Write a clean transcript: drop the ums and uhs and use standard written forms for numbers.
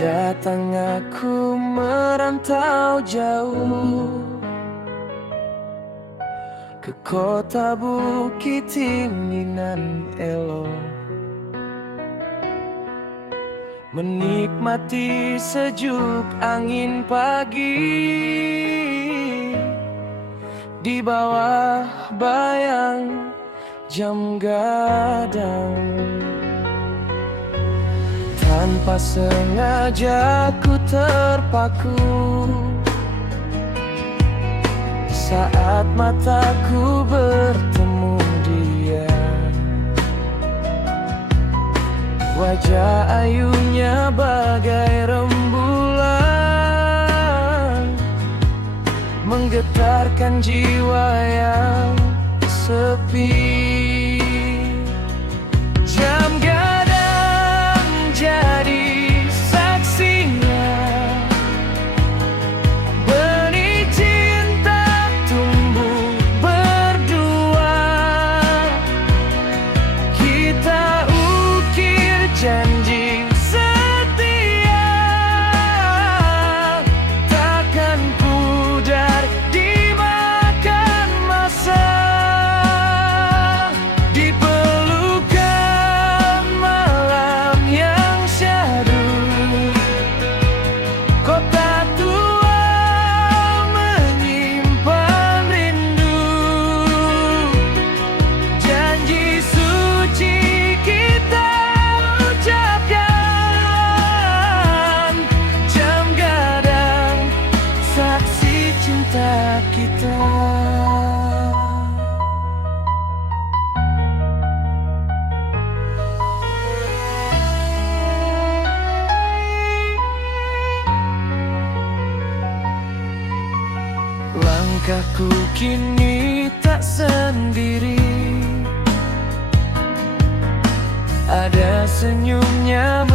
Datang aku merantau jauh ke kota Bukit Tinggi nan elok, menikmati sejuk angin pagi di bawah bayang jam gadang. Tanpa sengaja ku terpaku saat mataku bertemu dia. Wajah ayunya bagai rembulan, menggetarkan jiwa yang sepi. Jam gadang jadi saksinya, benih cinta tumbuh berdua. Kita ukir janji setia, takkan pudar dimakan masa. Di pelukan malam yang syahdu, kota tua menyimpan rindu. Janji suci kita ucapkan, jam gadang saksi cinta kita. Langkahku kini tak sendiri, ada senyumnya